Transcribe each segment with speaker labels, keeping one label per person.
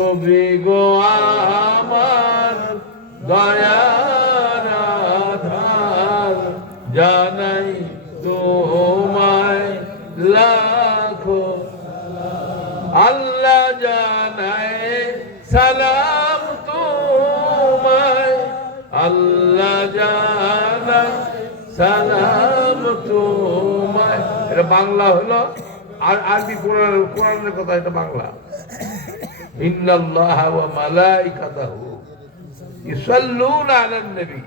Speaker 1: গো আমার দয়ার আধার জানাই তোমায় লাখো আল্লাহ জানায় সালাম তোমায়। আল্লাহ জানায় সালাম তোমায়। এটা বাংলা হলো আর আরবি কোরআন, কোরআনের কথা, এটা বাংলা। ইন্নাল্লাহা ওয়া মালাইকাতাহু ইউসাল্লুনা আলান নবী।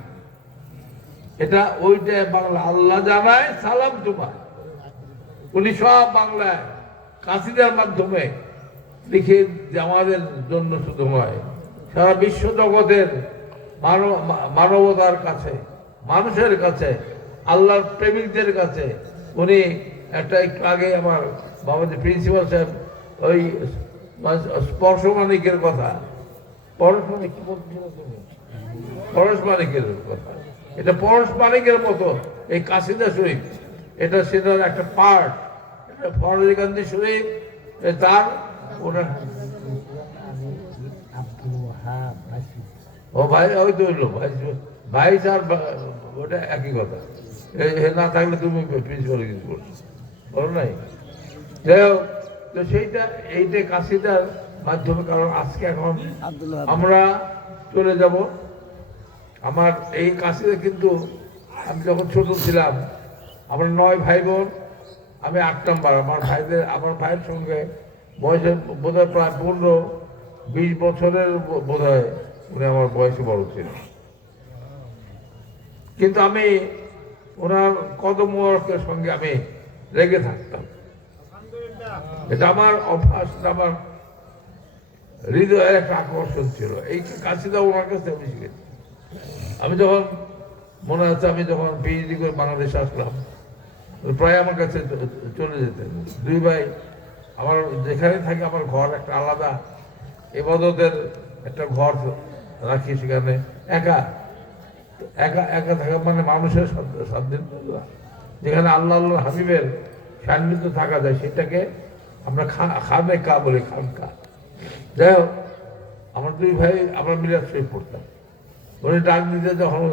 Speaker 1: এটা ওইটা বাংলা। আল্লাহ জানায়, সালাম তোমায়। উনি সব বাংলায় কাসিদার মাধ্যমে লিখে আমাদের জন্য শুধু নয়, সারা বিশ্ব জগতের মানব- মানবতার কাছে, মানুষের কাছে, আল্লাহর প্রেমিকদের কাছে উনি একটা একটু আগে আমার বাবাজি প্রিন্সিপাল সাহেব ওই স্পর্শ মানিকের কথা। পরশ মানিক কি পরশ মানিকের কথা। এটা পরশ মানিকের মতো, এই কাশিদা শরীফ। এটা সেটার একটা পার্ট এটা ফরজি গান্ধী শরীফ তার ওটা ও ভাই, ওই তো হইল ভাই ভাই আর ওটা একই কথা। না থাকলে তুমি প্রিন্সিপাল কিছু করছ বলো নাই? যাই হোক তো সেইটা এইটা কাশিদার মাধ্যমে কারণ আজকে এখন আমরা চলে যাব। আমার এই কাশিদা কিন্তু আমি যখন ছোট ছিলাম আমরা নয় ভাই বোন আমি আট নম্বর। আমার ভাইদের আমার ভাইয়ের সঙ্গে বয়সে বোধহয় প্রায় পনেরো বিশ বছরের বোধ হয় উনি আমার বয়সে বড় ছিল কিন্তু আমি ওনার কদম সঙ্গে আমি লেগে থাকতাম। এটা আমার অভ্যাস আমার হৃদয়ের একটা আকর্ষণ ছিল। এই কাশিদা ওনার কাছে আমি শিখেছি। আমি যখন, মনে আছে আমি যখন পিএইচডি করে বাংলাদেশে আসলাম, প্রায় আমার কাছে চলে যেতেন। দুই ভাই, আমার যেখানে থাকে আমার ঘর একটা আলাদা, এবাদতের একটা ঘর রাখি সেখানে। একা একা একা থাকা মানে মানুষের সাধ্য- না। যেখানে আল্লাহ আল্লাহ হাবিবের সান্নিধ্য থাকা যায়, সেটাকে আমরা খা- খানে কা বলি খানকা যাই হোক, আমার দুই ভাই, আমরা মিলাদ শরীফ পড়তাম। উনি ডাক দিতে যখন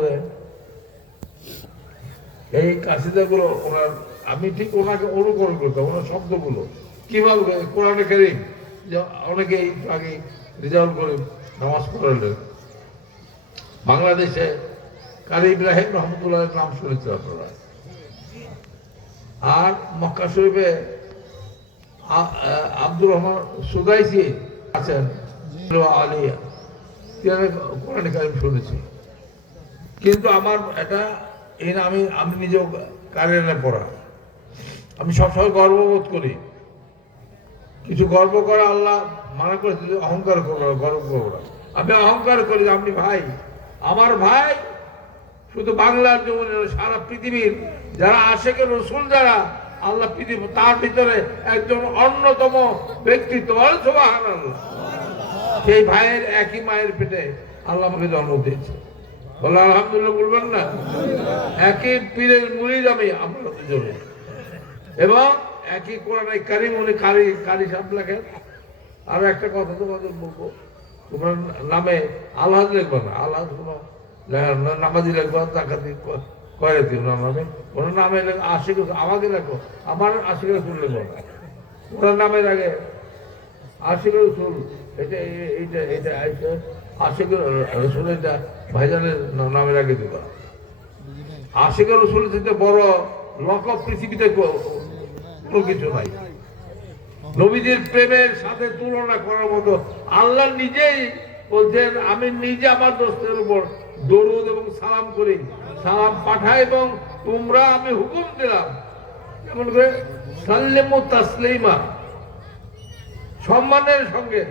Speaker 1: এই কাশিদাগুলো, ওনার, আমি ঠিক ওনাকে অনুকরণ করতাম, ওনার শব্দগুলো। কীভাবে কোরআনে কারিম, যে অনেকে আগে রেজাল্ট করে নামাজ পড়ালেন। বাংলাদেশে কারি ইব্রাহিম রহমতুল্লাহ নাম শুনেছেন আপনারা। আর মক্কা শরীফে আব্দুর রহমান সুদাইসি আছেন শুনেছি। কিন্তু আমার এটা, এই না আমি আমি নিজেও কারিয়ানে পড়া। আমি সবসময় গর্ববোধ করি। কিছু গর্ব করা আল্লাহ মানা করে অহংকার করব গর্ব করব আমি অহংকার করি আপনি ভাই, আমার ভাই শুধু বাংলার জীবনে সারা পৃথিবীর যারা আসে আশেকের রসুল যারা, আল্লাহ পৃথিবী তার ভিতরে একজন অন্যতম ব্যক্তিত্ব। সেই ভাইয়ের একই মায়ের পেটে আল্লাহ আমাকে জন্ম দিয়েছে। বলে, আলহামদুলিল্লাহ বলবেন না? একই পীরের মুড়ির আমি আমরা দুজনে এবং একই কোরআনে কারিম উনি কারি কারি সাপ লেখেন আর একটা কথা তোমাদের বলব। তোমার নামে আল্লাহ লিখবে না আল্লাহ নামাজি লিখব তাকাতি করে দিও না নামে ওনার নামে আশিক আমাকে লেখো আমার আশিক রসুল লিখব না ওনার নামের আগে আশিক রসুল এটা এইটা এটা আশিক রসুল এটা ভাইজানের না- নামের আগে দিবা। আশিক রসুল থেকে বড় লক পৃথিবীতে কোনো কিছু নাই। নবীজির প্রেমের সাথে তুলনা করার মতো আল্লাহ নিজেই বলছেন, আমি নিজে আমার দোস্তের উপর দরুদ এবং সালাম করি। সালাম পাঠাই এবং তোমরা আমি হুকুম দিলাম। যেমন করে? সাল্লেমু সম্মানের সঙ্গে,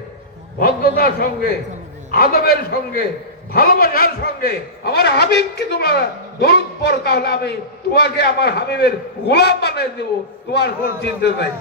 Speaker 1: ভদ্রতার সঙ্গে, আদবের সঙ্গে, ভালোবাসার সঙ্গে। আমার হাবিবকে তোমরা দরুদ পর তাহলে আমি তোমাকে আমার হাবিবের গোলাম বানিয়ে দেবো। তোমার কোন চিন্তা নাই।